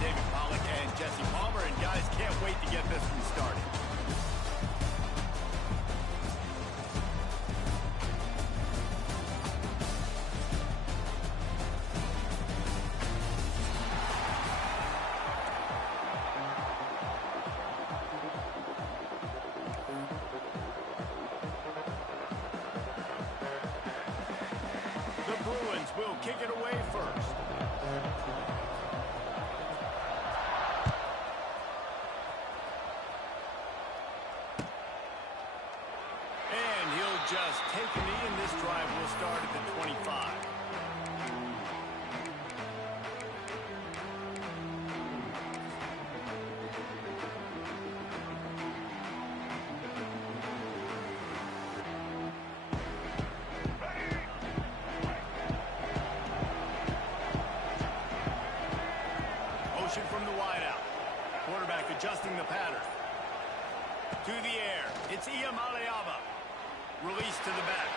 David Pollack and Jesse Palmer, and guys can't wait to get this one started. The Bruins will kick it away first. And he'll just take a knee, and this drive will start at the 25. Motion from the wideout. Quarterback adjusting the pattern. To the air. It's Iamaleava. Release to the back.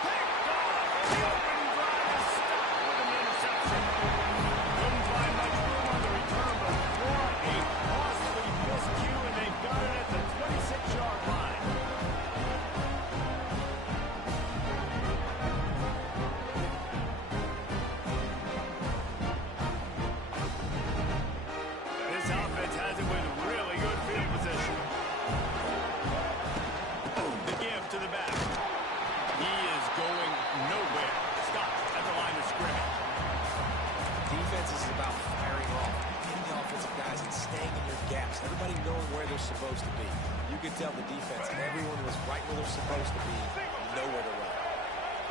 Picked off. The opening drive is stopped with an interception. Couldn't find much room on the return, but what a costly miscue, and they've got it at the 26-yard line. This offense has it with really good field position. The give to the back. He is going nowhere. Stopped at the line of scrimmage. Defense is about firing off, hitting the offensive guys and staying in your gaps. Everybody knowing where they're supposed to be. You could tell the defense, everyone was right where they're supposed to be, nowhere to run.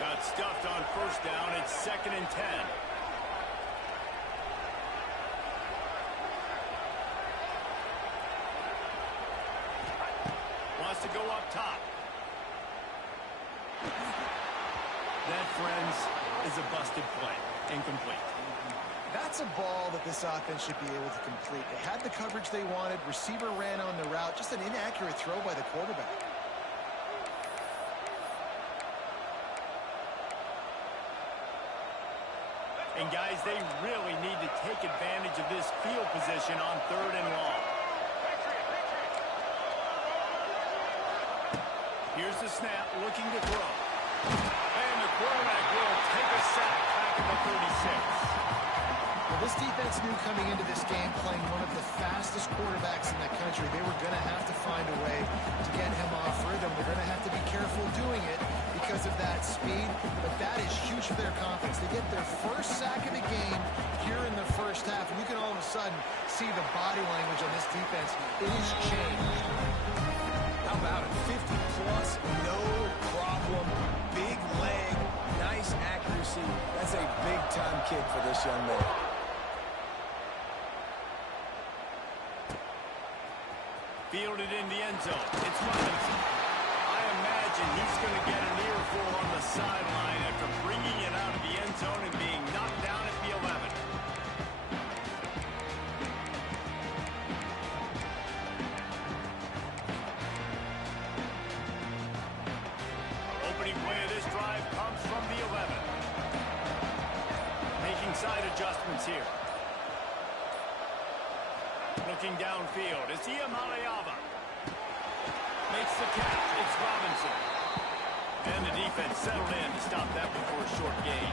Got stuffed on first down. It's 2nd and 10. Wants to go up top. That, friends, is a busted play. Incomplete. That's a ball that this offense should be able to complete. They had the coverage they wanted. Receiver ran on the route. Just an inaccurate throw by the quarterback. And, guys, they really need to take advantage of this field position on 3rd and long. Here's the snap, looking to throw. And the quarterback will take a sack back at the 36. Well, this defense knew coming into this game, playing one of the fastest quarterbacks in the country, they were going to have to find a way to get him off rhythm. They're going to have to be careful doing it because of that speed, but that is huge for their confidence. They get their first sack of the game here in the first half, and you can all of a sudden see the body language on this defense. It has changed. How about it? 50-plus, no problem. Big leg, nice accuracy. That's a big-time kick for this young man. Fielded in the end zone. It's Robinson. I imagine he's going to get an earful on the sideline after bringing it out of the end zone and being knocked down at the 11. Opening play of this drive comes from the 11. Making side adjustments here. Looking downfield, it's Iamaleava. Makes the catch, it's Robinson. And the defense settled in to stop that before a short gain.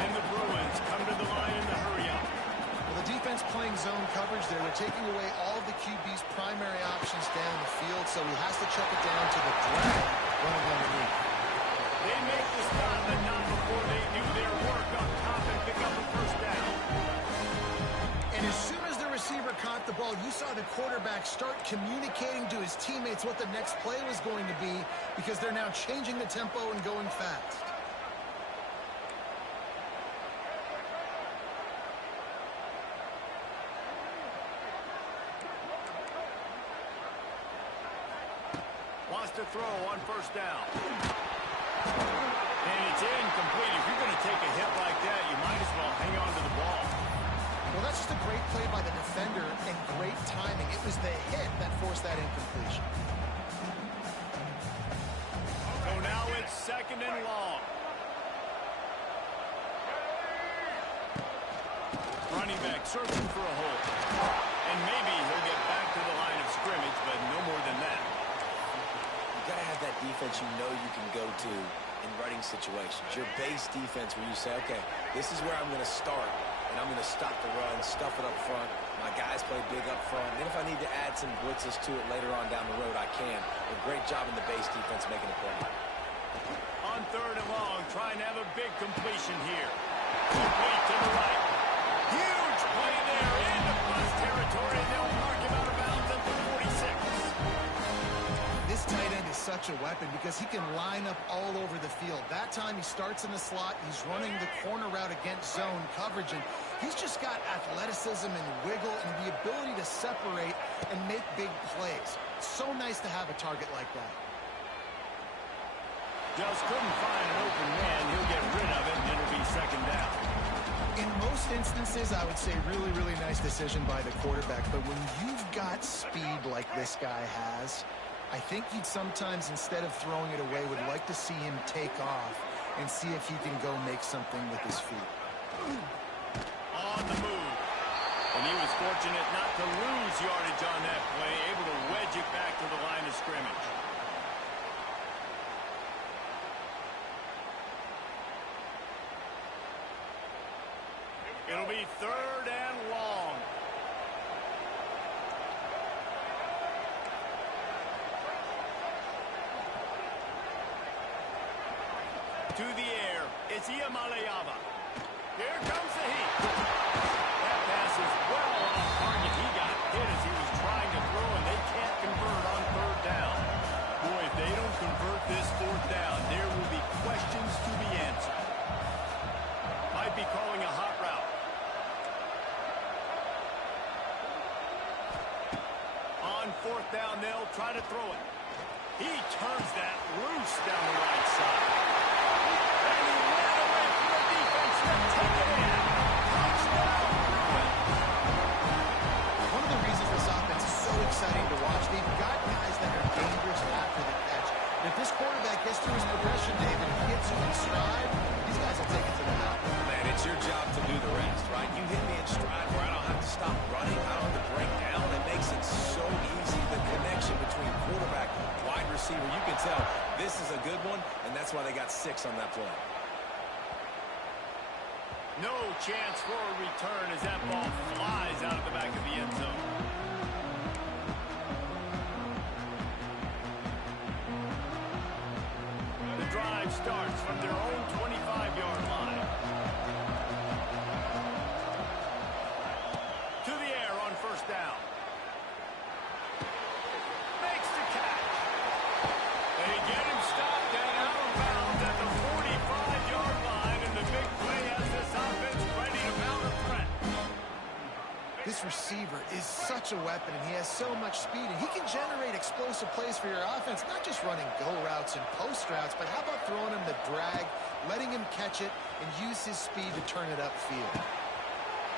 And the Bruins come to the line in the hurry-up. Well, the defense playing zone coverage there. They're taking away all of the QB's primary options down the field, so he has to check it down to the drag running underneath. They make the stop, but not before they do their work up top and pick up a first down. And as soon as the receiver caught the ball, you saw the quarterback start communicating to his teammates what the next play was going to be because they're now changing the tempo and going fast. Wants to throw on first down. And it's incomplete. If you're going to take a hit like that, you might as well hang on to the ball. Well, that's just a great play by the defender and great timing. It was the hit that forced that incompletion. So now it's 2nd and long. Running back searching for a hole. And maybe he'll get back to the line of scrimmage, but no more than that. You got to have that defense you know you can go to in running situations. Your base defense where you say, okay, this is where I'm going to start, and I'm going to stop the run, stuff it up front. My guys play big up front. And then if I need to add some blitzes to it later on down the road, I can. A great job in the base defense making a play. On 3rd and long, trying to have a big completion here. Complete to the right. Huge play there into bust territory, and they'll mark him out of bounds at the 46. This tight end is such a weapon because he can line up all over the field. That time he starts in the slot. He's running the corner route against zone coverage, and he's just got athleticism and wiggle and the ability to separate and make big plays. It's so nice to have a target like that. Just couldn't find an open man. He'll get rid of it, and it'll be 2nd down. In most instances, I would say really, really nice decision by the quarterback. But when you've got speed like this guy has, I think you'd sometimes, instead of throwing it away, would like to see him take off and see if he can go make something with his feet. On the move. And he was fortunate not to lose yardage on that play, able to wedge it back to the line of scrimmage. It'll be 3rd and long. To the air. It's Iamaleava. Here comes the heat. That pass is well off target. He got hit as he was trying to throw, and they can't convert on 3rd down. Boy, if they don't convert this 4th down, there will be questions to be answered. Might be calling a hot route. On 4th down, they'll try to throw it. He turns that loose down the right side. And he ran away from the defense to take it in. Touchdown, Bruins. One of the reasons this offense is so exciting to watch, they've got guys that are dangerous after the catch. And if this quarterback gets through his progression, David, and gets you in stride, these guys will take it to the house. Man, it's your job to do the rest, right? You hit me in stride where I don't have to stop running. I don't have to break down. It makes it so easy, the connection between quarterback, wide receiver. You can tell this is a good one, and that's why they got 6 on that play. No chance for a return as that ball flies out of the back of the end zone. The drive starts from their own 25-yard line. To the air on 1st down. Makes the catch. They get him stopped and out of bounds at the 45-yard line, and the big play has this offense ready to mount a threat. This receiver is such a weapon, and he has so much speed, and he can generate explosive plays for your offense, not just running go routes and post routes, but how about throwing him the drag, letting him catch it, and use his speed to turn it upfield.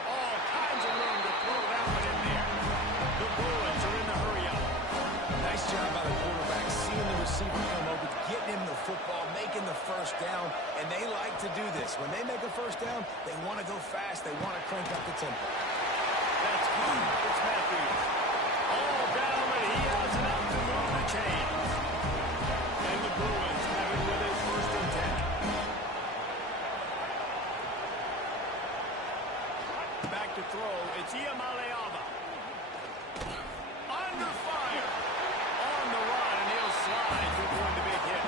All kinds of room to throw that one in there. The Bruins are in the hurry-up. Nice job by the quarterback, seeing the receiver come over, getting him the football, making the 1st down, and they like to do this. When they make a 1st down, they want to go fast. They want to crank up the tempo. That's good. It's Matthews. All down, but he has enough to move the chains. And the Bruins have it with his 1st and 10. Back to throw. It's Iamaleava. Under fire. On the run, and he'll slide to avoid the big hit.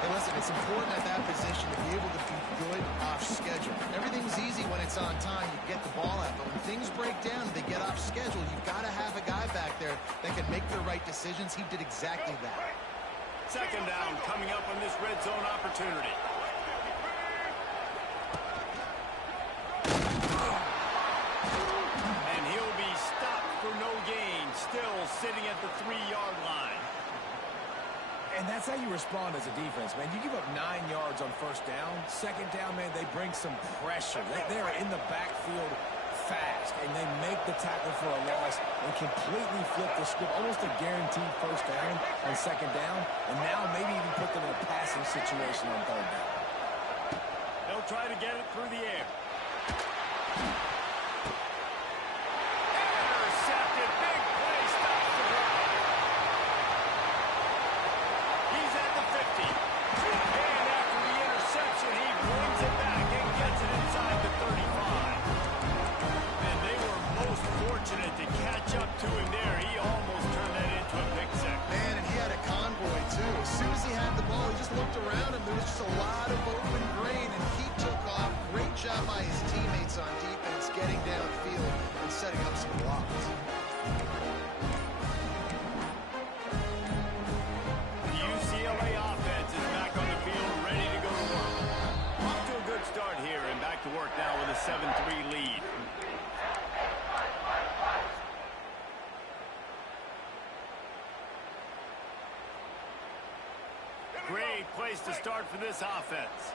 Hey, listen, it's important at that position to be able to be good off schedule. Everything's easy when it's on time. You get the ball out. But when things break down, they get off schedule. You've got to have a guy back there that can make the right decisions. He did exactly that. 2nd down coming up on this red zone opportunity. And he'll be stopped for no gain, still sitting at the 3-yard line. And that's how you respond as a defense, man. You give up 9 yards on 1st down. 2nd down, man, they bring some pressure. They are in the backfield fast, and they make the tackle for a loss and completely flip the script. Almost a guaranteed 1st down on 2nd down, and now maybe even put them in a passing situation on 3rd down. They'll try to get it through the air. great place to start for this offense.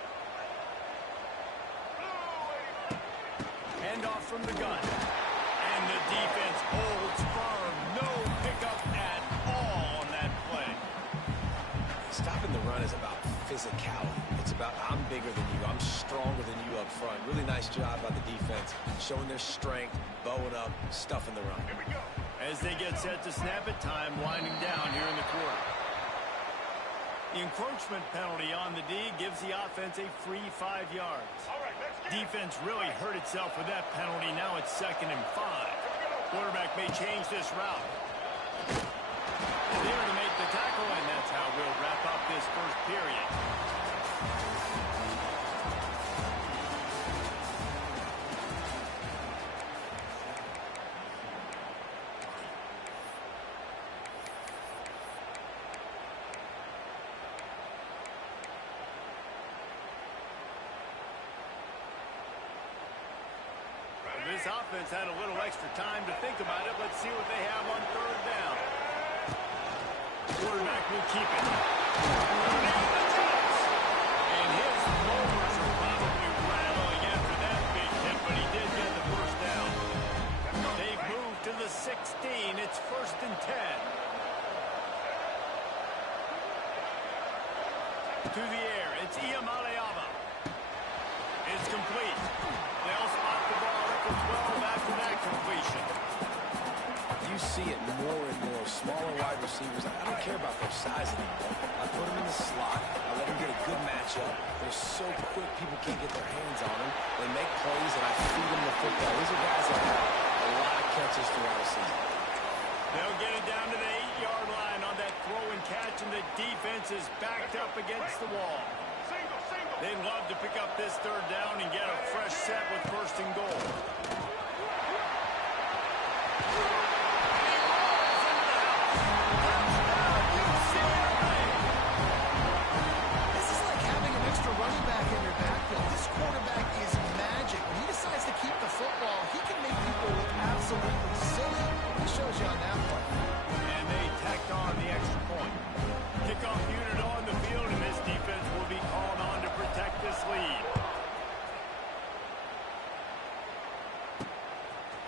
Handoff from the gun. And the defense holds firm. No pickup at all on that play. Stopping the run is about physicality. It's about I'm bigger than you. I'm stronger than you up front. Really nice job by the defense, showing their strength, bowing up, stuffing the run. Here we go. As they get set to snap it, time winding down here in the quarter. The encroachment penalty on the D gives the offense a free 5 yards. Defense really hurt itself with that penalty. Now it's 2nd and 5. Quarterback may change this route. There to make the tackle, and that's how we'll wrap up this first period. This offense had a little extra time to think about it. Let's see what they have on 3rd down. Quarterback will keep it. And his motors are probably rattling after that big hit, but he did get the first down. They've moved to the 16. It's 1st and 10. To the air. It's Iamaleava. It's complete. They'll spot the ball at the 12 after that completion. You see it more and more. Smaller wide receivers. I don't care about their size anymore. I put them in the slot. I let them get a good matchup. They're so quick, people can't get their hands on them. They make plays, and I feed them the football. These are guys that have a lot of catches throughout a season. They'll get it down to the 8-yard line on that throw and catch, and the defense is backed up against the wall. They'd love to pick up this 3rd down and get a fresh set with 1st and goal. This is like having an extra running back in your backfield. This quarterback is magic. When he decides to keep the football, he can make people look absolutely silly. He shows you on that play. And they tacked on the extra point. Kickoff unit on the field, and this defense will be called on to protect this lead.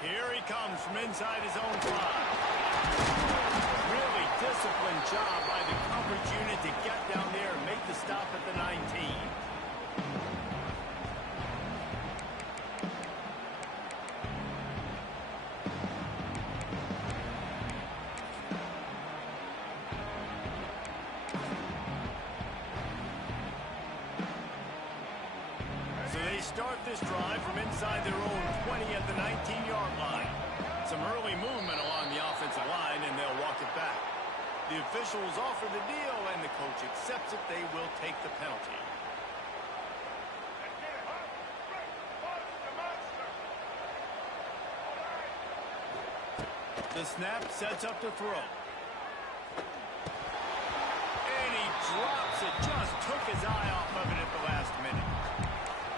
Here he comes from inside his own 5. Really disciplined job by the coverage unit to get down there and make the stop at the 19. Start this drive from inside their own 20 at the 19-yard line. Some early movement along the offensive line, and they'll walk it back. The officials offer the deal, and the coach accepts it. They will take the penalty. The snap sets up to throw. And he drops it. Just took his eye off of it at the last minute.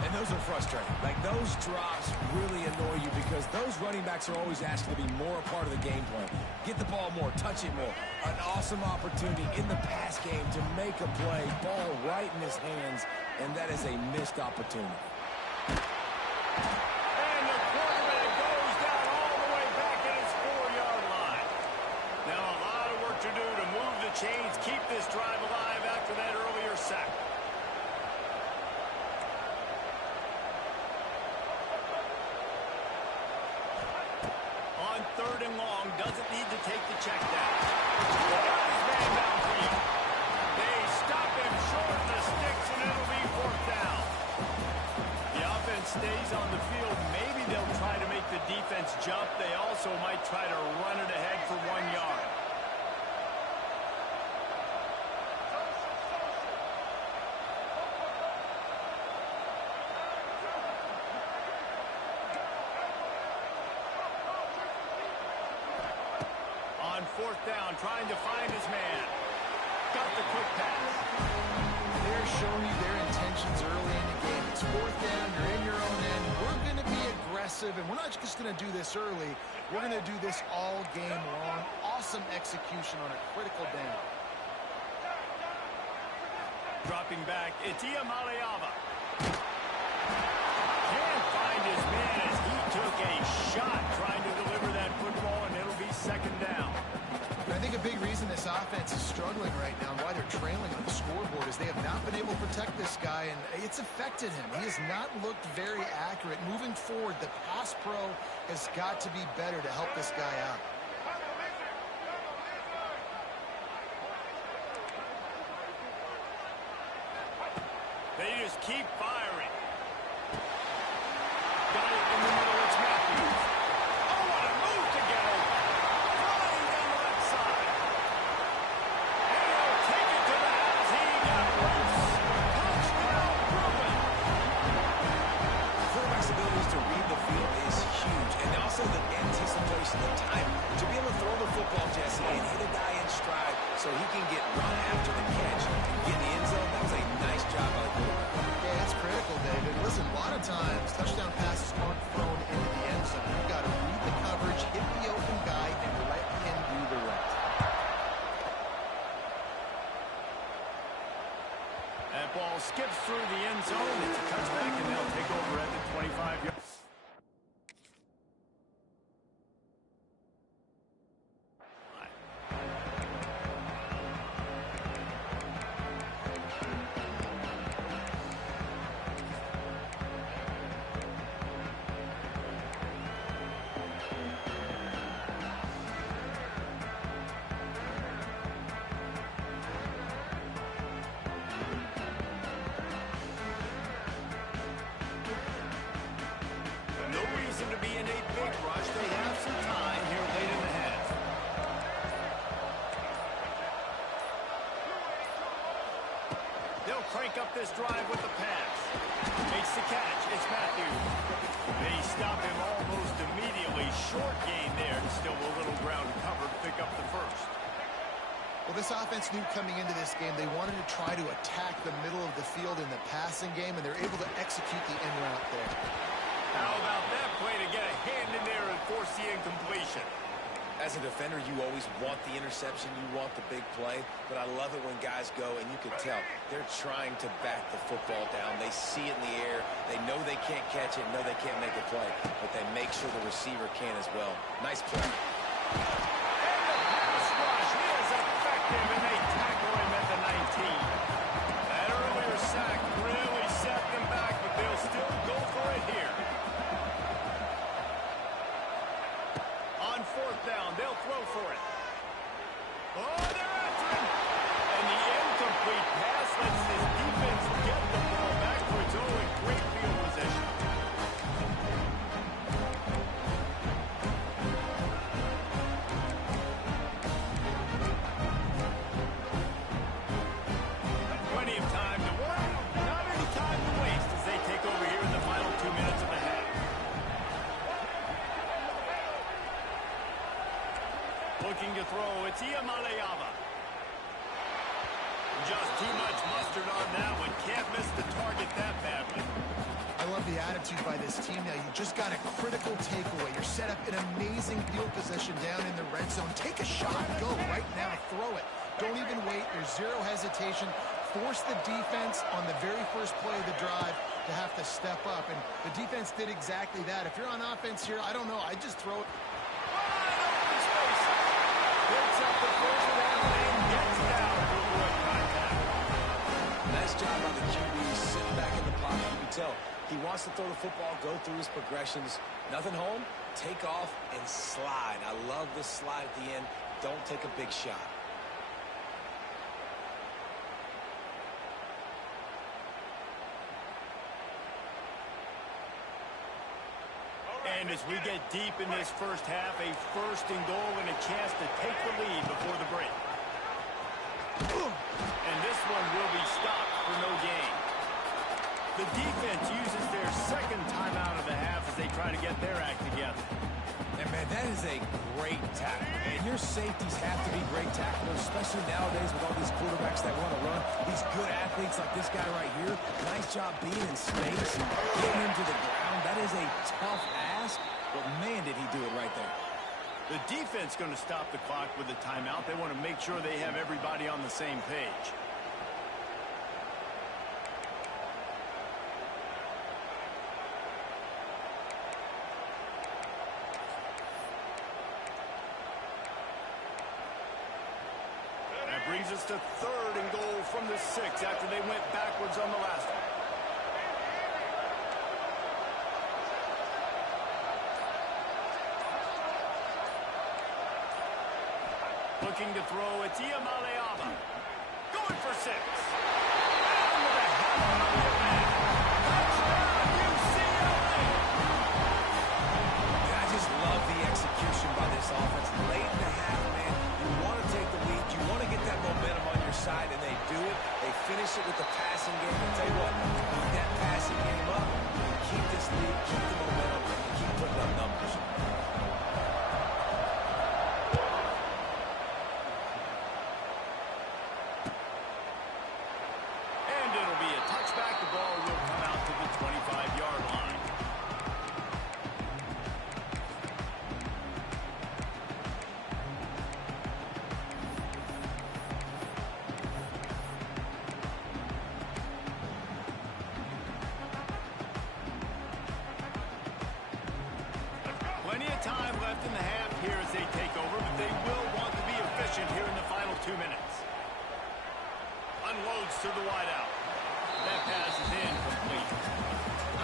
And those are frustrating. Like, those drops really annoy you because those running backs are always asked to be more a part of the game plan. Get the ball more, touch it more. An awesome opportunity in the pass game to make a play, ball right in his hands, and that is a missed opportunity. And the quarterback goes down all the way back at his 4-yard line. Now a lot of work to do to move the chains, keep this drive alive after that earlier sack. On 3rd and long, doesn't need to take the check down. Man down for you. They stop him short of the sticks, and it'll be 4th down. The offense stays on the field. Maybe they'll try to make the defense jump. They also might try to run it ahead for 1 yard. On 4th down, trying to find his man. Got the quick pass. They're showing you their intentions early in the game. It's 4th down, you're in your own end. We're going to be aggressive, and we're not just going to do this early. We're going to do this all game long. Awesome execution on a critical down. Dropping back, it's Iamaleava. Can't find his man as he took a shot trying to deliver that football, and it'll be second down. I think a big reason this offense is struggling right now and why they're trailing on the scoreboard is they have not been able to protect this guy, and it's affected him. He has not looked very accurate. Moving forward, the pass pro has got to be better to help this guy out. They just keep firing. Got it in the middle, it's Matthews. Oh, what a move to get over. Flying down the left side. And he'll take it to the house. He got loose. Touchdown, Brooklyn. Quarterback's abilities to read the field is huge, and also the anticipation, the time to be able to throw the football, Jesse, and hit a guy in stride so he can get run after the catch and get in the end zone. That was a nice job by the quarterback. Yeah, that's critical, David. Listen, a lot of times touchdown passes aren't thrown into the end zone. You've got to read the coverage, hit the open guy, and let him do the rest. That ball skips through the end zone. It's a touchback, and they'll take over at the 25-yard. To be in a big rush. They have some time here late in the half. They'll crank up this drive with the pass. Makes the catch. It's Matthews. They stop him almost immediately. Short gain there. Still a little ground to cover to pick up the first. Well, this offense knew coming into this game they wanted to try to attack the middle of the field in the passing game, and they're able to execute the in route there. How about that play to get a hand in there and force the incompletion? As a defender, you always want the interception, you want the big play, but I love it when guys go, and you can tell they're trying to back the football down. They see it in the air. They know they can't catch it, know they can't make a play, but they make sure the receiver can as well. Nice play. And the pass rush, he is effective, and they tackle him at the 19. That earlier sack really set them back, but they'll still go for it here. On fourth down, they'll throw for it. Oh, they're after him. And the incomplete pass lets this defense get the ball back for its own great field position. Plenty of time to work. Not any time to waste as they take over here in the final 2 minutes of the half. Looking to throw, it's Iamaleava. Just too much mustard on that one. Can't miss the target that badly. I love the attitude by this team now. You just got a critical takeaway. You're set up in amazing field position down in the red zone. Take a shot. Go right now. Throw it. Don't even wait. There's zero hesitation. Force the defense on the very first play of the drive to have to step up. And the defense did exactly that. If you're on offense here, I don't know. I'd just throw it. Picks up the first down and gets down to avoid contact. Nice job by the QB sitting back in the pocket. You can tell he wants to throw the football, go through his progressions. Nothing home, take off, and slide. I love this slide at the end. Don't take a big shot. And as we get deep in this first half, a first and goal and a chance to take the lead before the break. And this one will be stopped for no gain. The defense uses their second timeout of the half as they try to get their act together. And, man, that is a great tackle. And your safeties have to be great tacklers, especially nowadays with all these quarterbacks that want to run. These good athletes like this guy right here. Nice job being in space and getting into the ground. That is a tough ask, but, man, did he do it right there. The defense going to stop the clock with a timeout. They want to make sure they have everybody on the same page. brings us to 3rd and goal from the 6 after they went backwards on the last one. Looking to throw, it's Iamaleava. Going for 6. And with a hammer on the event. Touchdown, UCLA! I just love the execution by this offense. Late in the half, man, you want to take the lead. You want to get that momentum on your side, and they do it. They finish it with the passing game. I'll tell you what, keep that passing game up, keep this lead, keep the momentum, and keep putting up numbers. Plenty of time left in the half here as they take over, but they will want to be efficient here in the final 2 minutes. Unloads to the wideout. That pass is incomplete.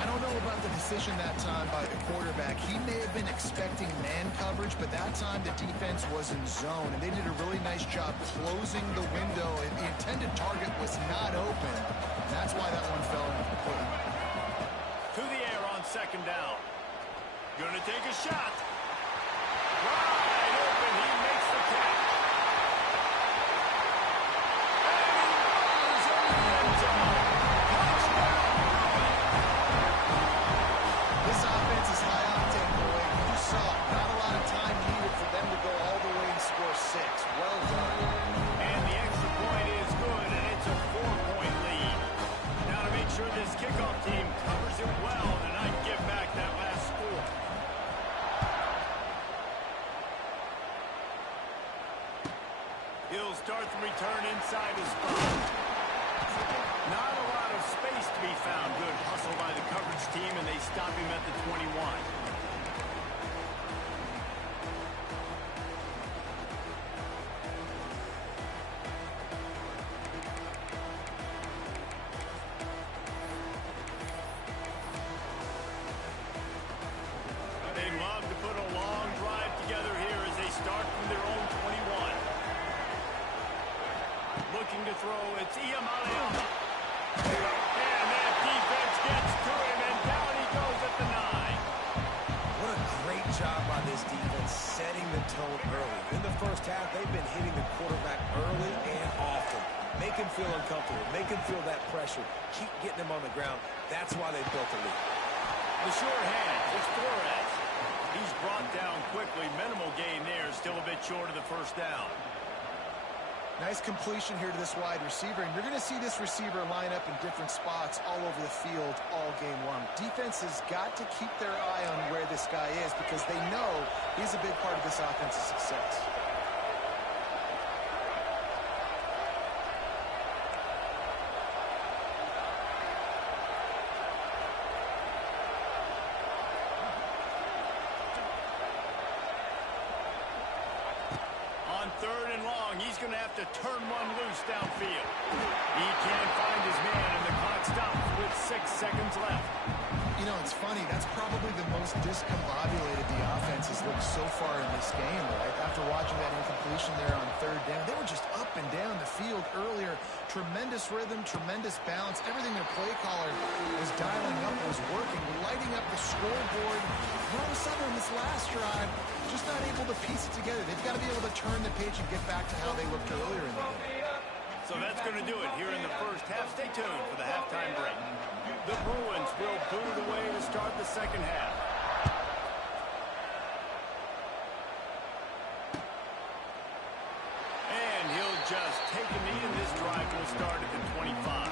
I don't know about the decision that time by the quarterback. He may have been expecting man coverage, but that time the defense was in zone, and they did a really nice job closing the window, and the intended target was not open. That's why that one fell incomplete. To the air on 2nd down. Gonna take a shot. Wide open, he makes the catch. And he runs in the end zone. Touchdown, Bruins. This offense is high octane, boy. You saw it. Not a lot of time needed for them to go all the way and score 6. Well done. And the extra point is good, and it's a 4-point lead. Now to make sure this kickoff team covers it well and not give back that last score. He'll start the return inside his spot. Not a lot of space to be found. Good hustle by the coverage team, and they stop him at the 21. They love to put a long drive together here as they start from their own 21. Looking to throw, it's Iamaleava. And that defense gets to him, and down he goes at the 9. What a great job by this defense setting the tone early. In the first half, they've been hitting the quarterback early and often. Make him feel uncomfortable. Make him feel that pressure. Keep getting him on the ground. That's why they built the lead. The short hand, it's Flores. He's brought down quickly. Minimal gain there, still a bit short of the 1st down. Nice completion here to this wide receiver, and you're going to see this receiver line up in different spots all over the field all game long. Defense has got to keep their eye on where this guy is because they know he's a big part of this offense's success. On 3rd and long, he's going to have to turn one loose downfield. He can't find his man, and the clock stops with 6 seconds left. You know, it's funny. That's probably the most discombobulated the offense has looked so far in this game, right? After watching that incompletion there on 3rd down, they were just up and down the field earlier. Tremendous rhythm, tremendous balance. Everything their play caller was dialing up was working, lighting up the scoreboard. And all of a sudden, in this last drive, just not able to piece it together. They've got to be able to turn the page and get back to how they looked earlier in the game. So that's going to do it here in the first half. Stay tuned for the halftime break. The Bruins will boot it away to start the 2nd half. And he'll just take a knee, and this drive will start at the 25.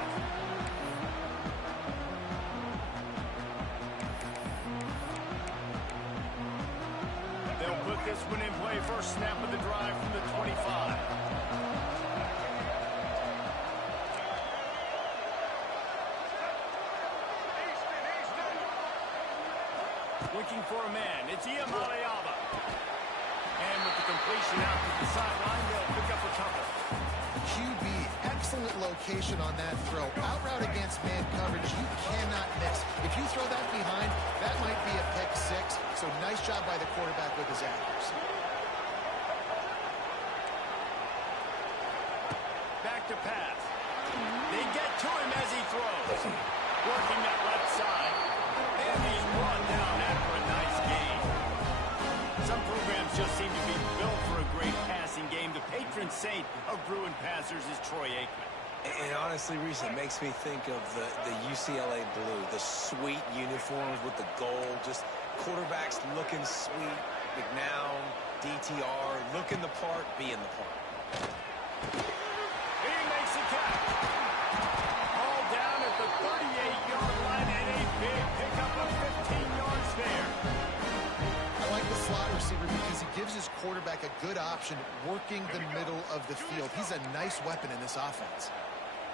They'll put this one in play. First snap of the drive from the 25. Looking for a man. It's Iamaleava. And with the completion out to the sideline, they'll pick up a couple. QB, excellent location on that throw. Out route against man coverage, you cannot miss. If you throw that behind, that might be a pick six. So nice job by the quarterback with his accuracy. Back to pass. They get to him as he throws. Working that left side. And he's brought down after a nice gain. Some programs just seem to be built for a great passing game. The patron saint of Bruin passers is Troy Aikman. And honestly, Reese, it makes me think of the UCLA blue, the sweet uniforms with the gold, just quarterbacks looking sweet, McNown, DTR, looking the part, being the part. He makes the catch. All down at the 38-yard line and a big pickup of 15 yards there. I like the slot receiver because he gives his quarterback a good option working the middle of the field. He's a nice weapon in this offense.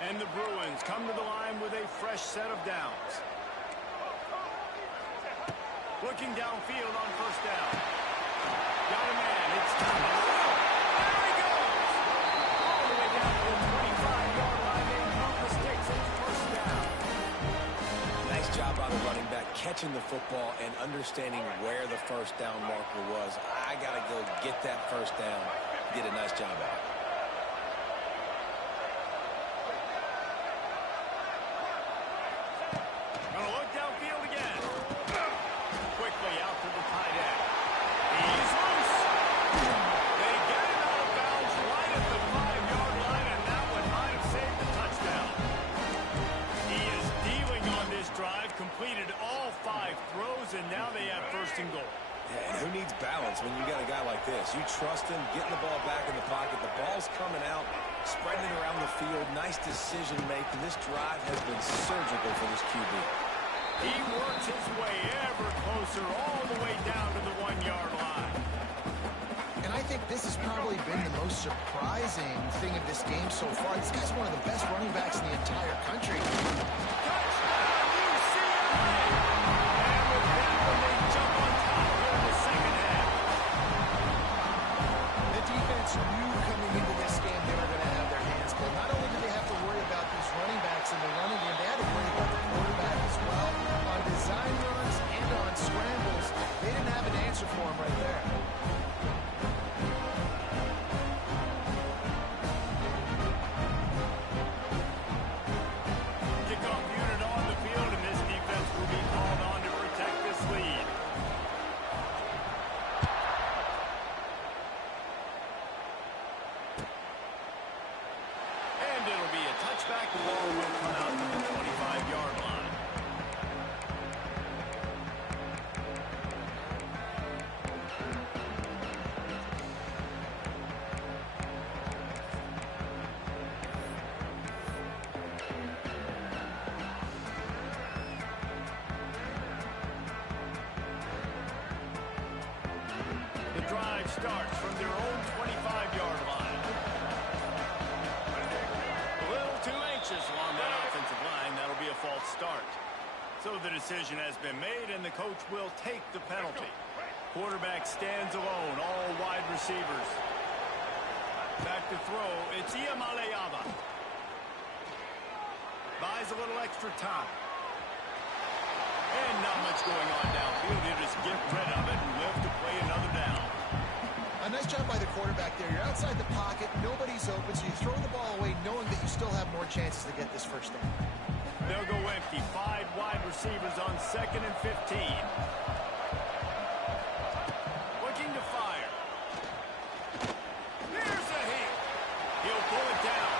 And the Bruins come to the line with a fresh set of downs. Looking downfield on first down. Got a man. It's time. There he goes. All the way down to the 25-yard line. And no mistakes. It's first down. Nice job by the running back, catching the football and understanding where the first down marker was. I got to go get that first down. Did a nice job at it. Gonna look downfield again. Quickly out to the tight end. He's loose. They get him out of bounds right at the 5-yard line, and that one might have saved the touchdown. He is dealing on this drive, completed all 5 throws, and now they have first and goal. Yeah, and who needs balance when you got a guy like this? You trust him, getting the ball back in the pocket. The ball's coming out, spreading it around the field. Nice decision making. This drive has been surgical for this QB. He works his way ever closer all the way down to the 1-yard line. And I think this has probably been the most surprising thing of this game so far. This guy's one of the best running backs in the entire country. Touchdown, UCLA! And with that one, they jump on top here in the second half. The defense knew coming into this game they were going to have their hands full. Not only did they have to worry about these running backs in the running game, they had to worry about the quarterback as well. On design runs and on scrambles, they didn't have an answer for him right there. Kickoff unit on the field, and this defense will be called on to protect this lead. And it'll be a touchback. The ball will come out to the 25-yard line. The drive starts from their own 25-yard line. A little too anxious along that offensive line. That'll be a false start. So the decision has been made, and the coach will take the penalty. Quarterback stands alone, all wide receivers. Back to throw, it's Iamaleava. Buys a little extra time. And not much going on downfield. He'll just get rid of it and live to play another down. A nice job by the quarterback there. You're outside the pocket, nobody's open, so you throw the ball away knowing that you still have more chances to get this first down. They'll go empty. 5 wide receivers on 2nd and 15. Looking to fire. Here's a hit. He'll pull it down.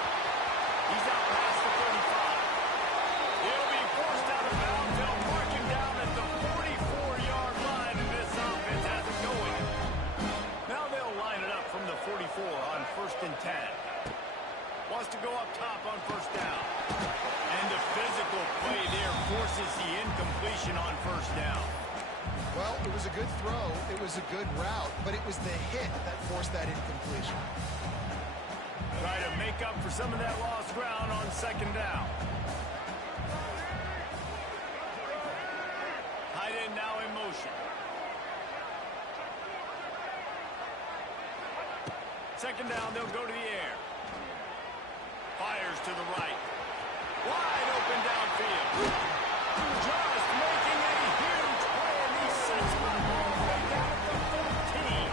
He's out past the 35. He'll be forced out of bounds. They'll mark him down at the 44-yard line, and this offense has it going. Now they'll line it up from the 44 on 1st and 10. Wants to go up top on first down. And the physical play there forces the incompletion on first down. Well, it was a good throw, it was a good route, but it was the hit that forced that incompletion. Try to make up for some of that lost ground on 2nd down. Tight end now in motion. 2nd down, they'll go to the air. Fires to the right. Wide open downfield. Just making a huge play, and he sets the ball way down at the 14.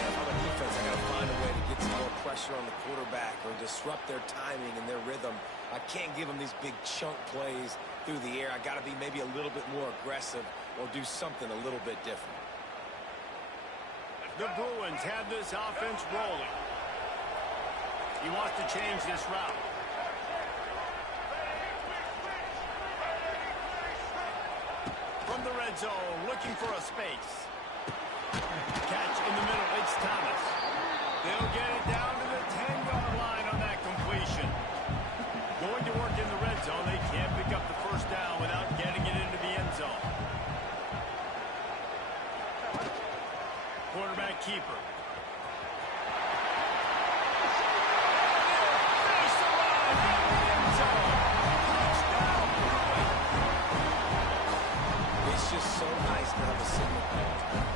And on the defense, I got to find a way to get some more pressure on the quarterback or disrupt their timing and their rhythm. I can't give them these big chunk plays through the air. I got to be maybe a little bit more aggressive or do something a little bit different. The Bruins have this offense rolling. He wants to change this route. From the red zone, looking for a space. Catch in the middle, it's Thomas. They'll get it down to the 10-yard line on that completion. Going to work in the red zone, they can't pick up the first down without getting it into the end zone. Quarterback keeper. It's just so nice to have a signal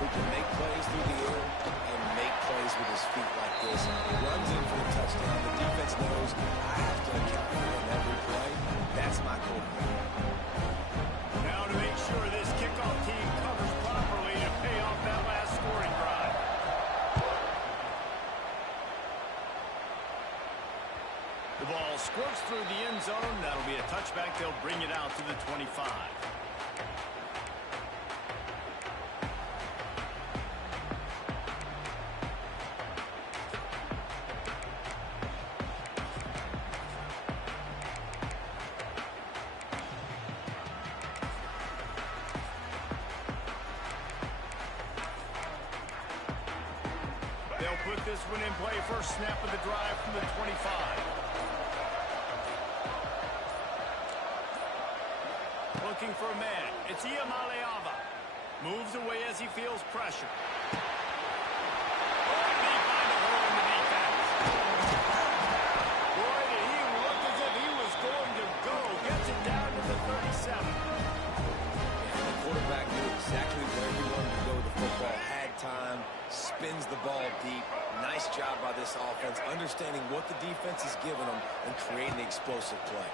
who can make plays through the air and make plays with his feet like this. He runs in for the touchdown. The defense knows I have to account for him every play. That's my quarterback. Now to make sure this kickoff team covers properly to pay off that last scoring drive. The ball squirts through the end zone. That'll be a touchback. They'll bring it out to the 25. They'll put this one in play. First snap of the drive from the 25. Looking for a man. It's Iamaleava. Moves away as he feels pressure. Oh, did he find a hole in the defense? Boy, did he look as if he was going to go. Gets it down to the 37. And the quarterback knew exactly where he wanted to go with the football. Had time, spins the ball deep. Nice job by this offense, understanding what the defense is giving them and creating the explosive play.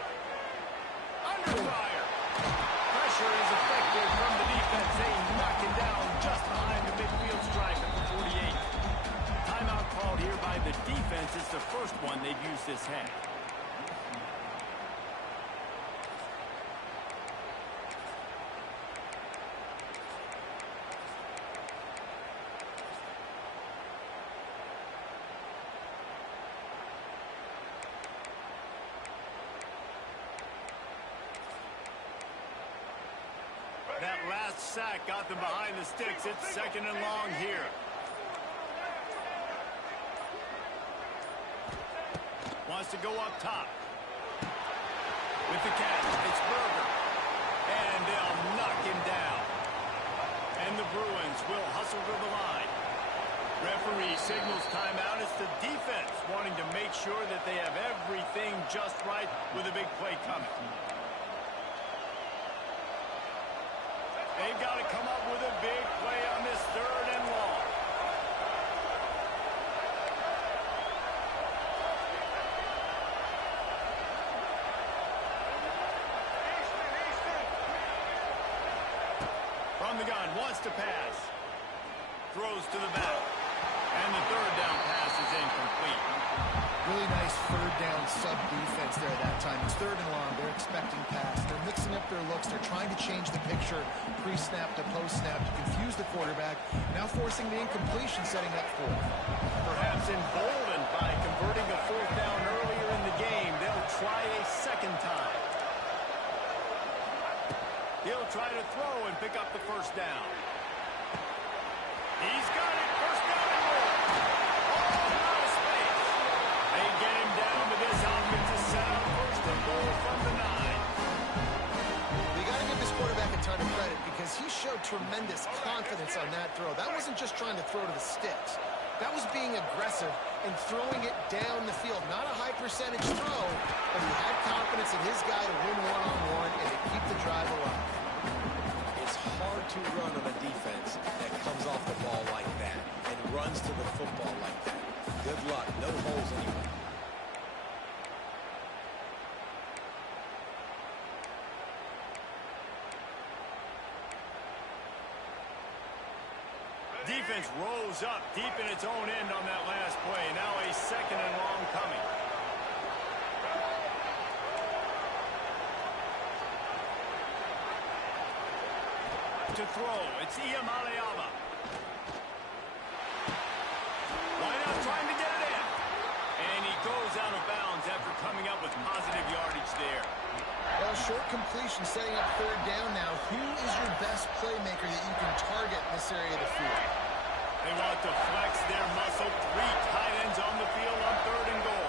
Under fire. Pressure is effective from the defense. They knock him down just behind the midfield stripe at the 48. Timeout called here by the defense. It's the first one they've used this half. That last sack got them behind the sticks. It's second and long here. Wants to go up top. With the catch, it's Berger. And they'll knock him down. And the Bruins will hustle to the line. Referee signals timeout. It's the defense wanting to make sure that they have everything just right with a big play coming. They've got to come up with a big play on this third and long. From the gun, wants to pass. Throws to the back. And the third down pass is incomplete. Really nice third down sub-defense there that time. It's third and long. They're expecting pass. They're mixing up their looks. They're trying to change the picture pre-snap to post-snap to confuse the quarterback. Now forcing the incompletion, setting up fourth. Perhaps emboldened by converting a fourth down earlier in the game, they'll try a second time. He'll try to throw and pick up the first down. He's got it. First down and more. Oh, out of space. They get him down to this offensive setup. First and goal from the 9. You got to give this quarterback a ton of credit because he showed tremendous confidence on that throw. That wasn't just trying to throw to the sticks. That was being aggressive and throwing it down the field. Not a high percentage throw, but he had confidence in his guy to win one-on-one and to keep the drive alive. It's hard to run on a defense that comes off the ball like that and runs to the football like that. Good luck. No holes anywhere. Defense rose up deep in its own end on that last play. Now a second and long coming. To throw, it's Iamaleava. Wideout trying to get it in. And he goes out of bounds after coming up with positive yardage there. Well, short completion setting up third down now. Who is your best playmaker that you can target in this area of the field? They want to flex their muscle. 3 tight ends on the field on 3rd and goal.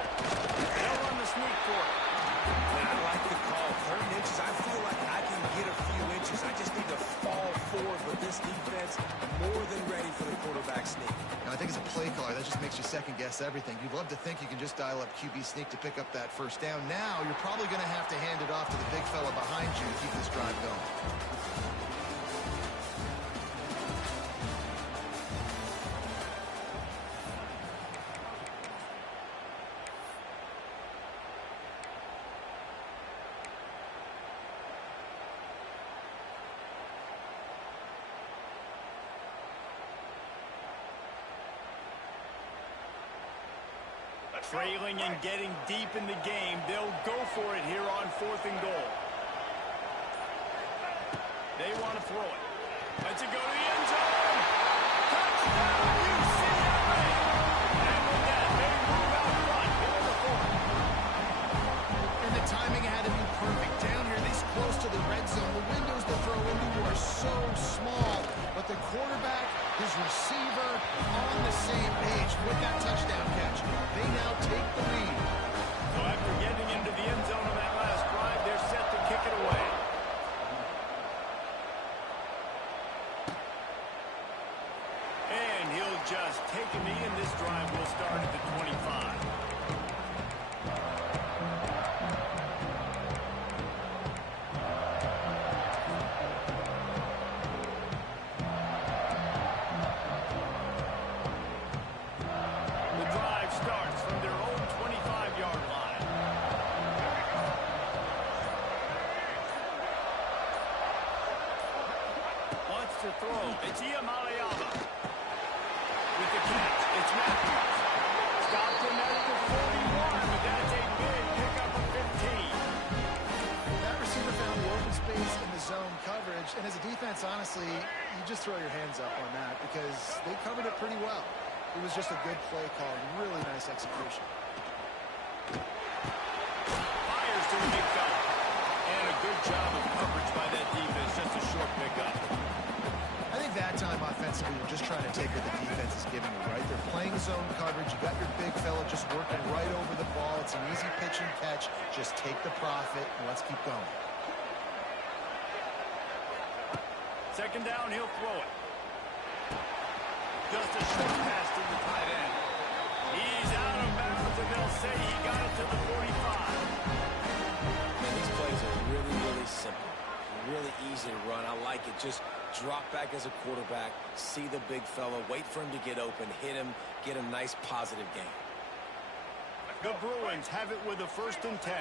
They'll run the sneak for it. I like the call. 3rd inches. I feel like I can get a few inches. I just need to fall forward with this defense. More than ready for the quarterback sneak. Now, I think as a play caller, that just makes you second-guess everything. You'd love to think you can just dial up QB sneak to pick up that first down. Now, you're probably going to have to hand it off to the big fella behind you to keep this drive going. Trailing and getting deep in the game. They'll go for it here on 4th and goal. They want to throw it. Let's it go to the end zone. Touchdown, UCLA! And with that, they move out front here in the 4th. And the timing had to be perfect. Down here this close to the red zone, the windows to throw into are so small. But the quarterback, his receiver, on the same page with that touchdown catch. They now take the lead. So after getting into the end zone on that last drive, they're set to kick it away. And he'll just take a knee, and this drive will start at the 25. It's Iamaleava with the catch. It's Matthews. Stopped him at the 41, but that's a big pickup of 15. That receiver found the open space in the zone coverage, and as a defense, honestly, you just throw your hands up on that because they covered it pretty well. It was just a good play call and really nice execution. Fires to the big fella. And a good job of coverage by that defense. Just a short pickup. I think that time offensively, we're just trying to take what the defense is giving you, right? They're playing zone coverage. You got your big fella just working right over the ball. It's an easy pitch and catch. Just take the profit, and let's keep going. 2nd down, he'll throw it. Just a short pass to the tight end. He's out of bounds, and they'll say he got it to the 45. Man, these plays are really, really simple. Really easy to run. I like it. Just drop back as a quarterback, see the big fella, wait for him to get open, hit him, get a nice positive game. The Bruins have it with a 1st and 10.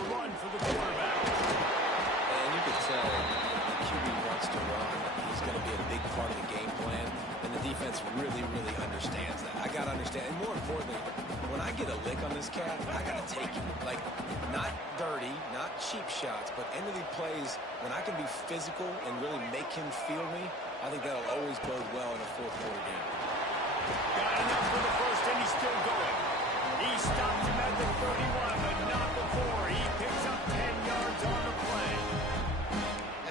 A run for the quarterback. And you can tell the QB wants to run. He's going to be a big part of the game plan, and the defense really, really understands that. I got to understand, and more importantly, when I get a lick on this cat, I got to take it. Like, not dirty, not cheap shots, but end of the plays, when I can be physical and really make him feel me, I think that'll always bode well in a 4th quarter game. Got enough for the 1st, and he's still going. He stopped him at the 31, but not before. He picks up 10 yards on the play.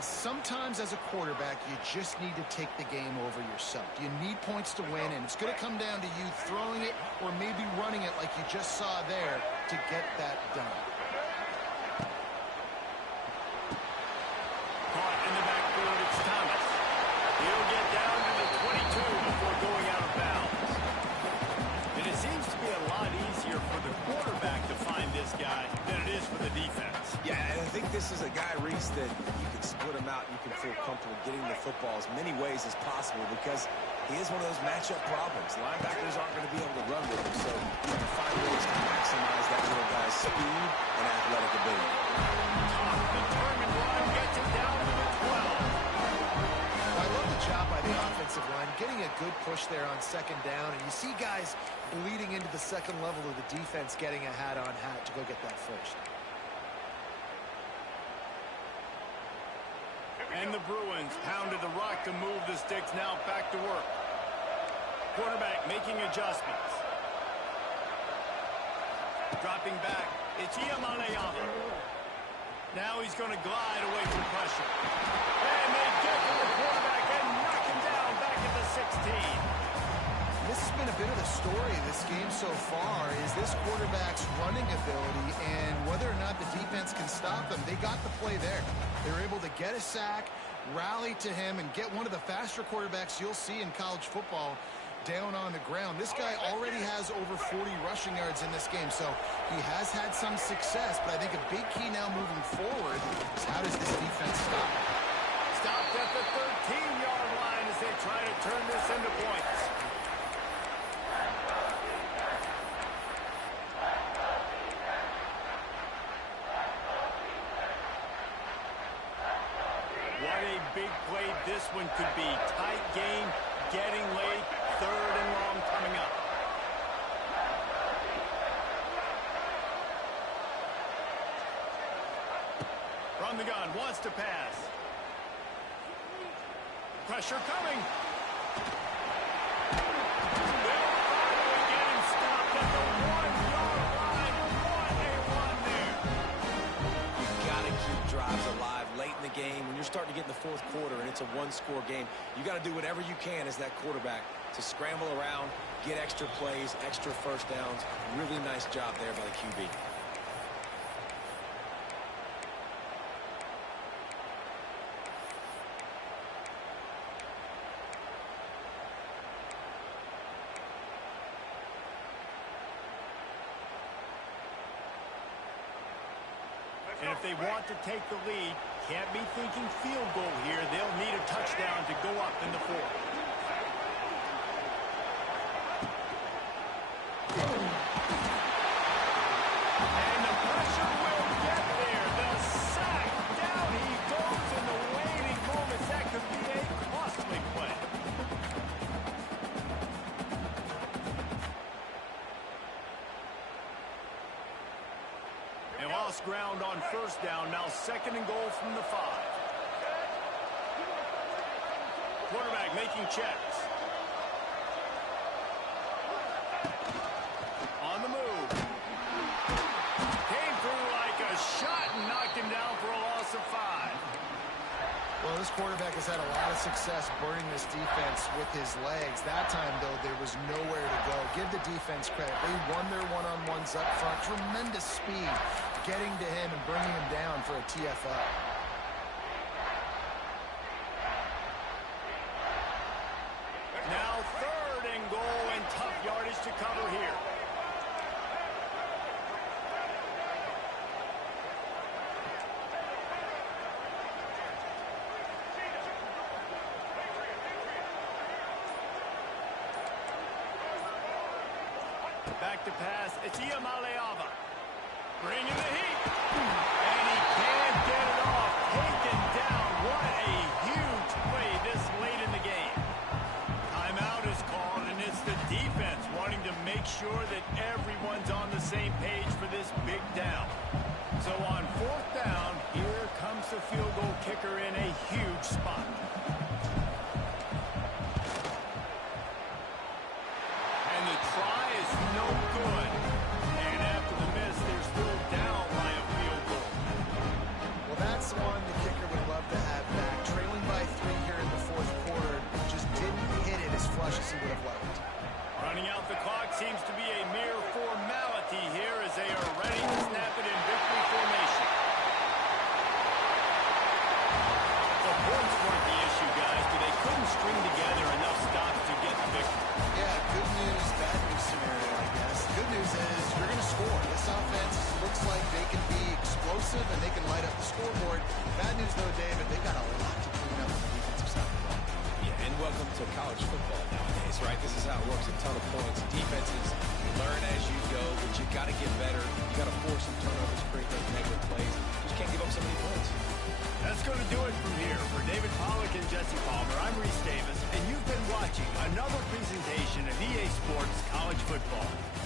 Sometimes as a quarterback, you just need to take the game over yourself. You need points to win, and it's going to come down to you throwing it or maybe running it like you just saw there to get that done. Caught in the backfield, it's Thomas. He'll get down to the 22 before going out of bounds. And it seems to be a lot easier for the quarterback to find this guy than it is for the defense. Yeah, and I think this is a guy, Reese, that you can split him out. You can feel comfortable getting the football as many ways as possible because he is one of those matchup problems. Linebackers aren't going to be able to run with him, so you can find ways to maximize that little guy's speed and athletic ability. The turn and run gets him down to the a good push there on second down, and you see guys bleeding into the second level of the defense getting a hat-on-hat to go get that first. And the Bruins pounded the rock to move the sticks, now back to work. Quarterback making adjustments. Dropping back, it's Iamaleava. Now he's going to glide away from pressure. And they get to the quarterback and knock him down back at the 16. This has been a bit of the story of this game so far, is this quarterback's running ability and whether or not the defense can stop them. They got the play there. They were able to get a sack, rally to him, and get one of the faster quarterbacks you'll see in college football down on the ground. This guy already has over 40 rushing yards in this game, so he has had some success, but I think a big key now moving forward is how does this defense stop? Stopped at the 13-yard line as they try to turn this into points. What a big play this one could be. Tight game, getting late, third and long coming up. From the gun, wants to pass. Pressure coming. They'll finally get him stopped at the 1-yard line. What a run there. You've got to keep drives alive late in the game. When you're starting to get in the fourth quarter and it's a one-score game, you got to do whatever you can as that quarterback to scramble around, get extra plays, extra first downs. Really nice job there by the QB. And if they want to take the lead, can't be thinking field goal here. They'll need a touchdown to go up in the fourth. And the pressure will get there. The sack, down he goes in the waning moments. That could be a costly play. They lost ground on first down. Now second and goal from the 5. Quarterback making checks. On the move. Came through like a shot and knocked him down for a loss of 5. Well, this quarterback has had a lot of success burning this defense with his legs. That time, though, there was nowhere to go. Give the defense credit. They won their one-on-ones up front. Tremendous speed getting to him and bringing him down for a TFL. Now third and goal and tough yardage to cover here. Back to pass. It's Iamaleava. Bringing the heat. And he can't get it off. Taken down. What a huge play this late in the game. Timeout is called, and it's the defense wanting to make sure that everyone's on the same page for this big down. So on fourth down, here comes the field goal kicker in a huge spot. And the try is no good. And after the miss, they're still down by a field goal. Well, that's the one the kicker would love to have back. Trailing by 3 here in the fourth quarter. Just didn't hit it as flush as he would have liked. Running out the clock seems to be a mere formality here as they are ready to snap it in victory formation. The points weren't the issue, guys, but they couldn't string together enough stops to get the victory. Yeah, good news, bad news scenario, I guess. Good news is you're going to score. This offense looks like they can be explosive and they can light up the scoreboard. Bad news, though, David, they've got a lot to clean up on the defensive side of the ball. Yeah, and welcome to college football nowadays, right? This is how it works. A ton of points. Defenses learn as you go, but you got to get better. You got to force some turnovers, create those negative plays. Just can't give up so many points. That's going to do it from here. For David Pollack and Jesse Palmer, I'm Reese Davis, and you've been watching another football.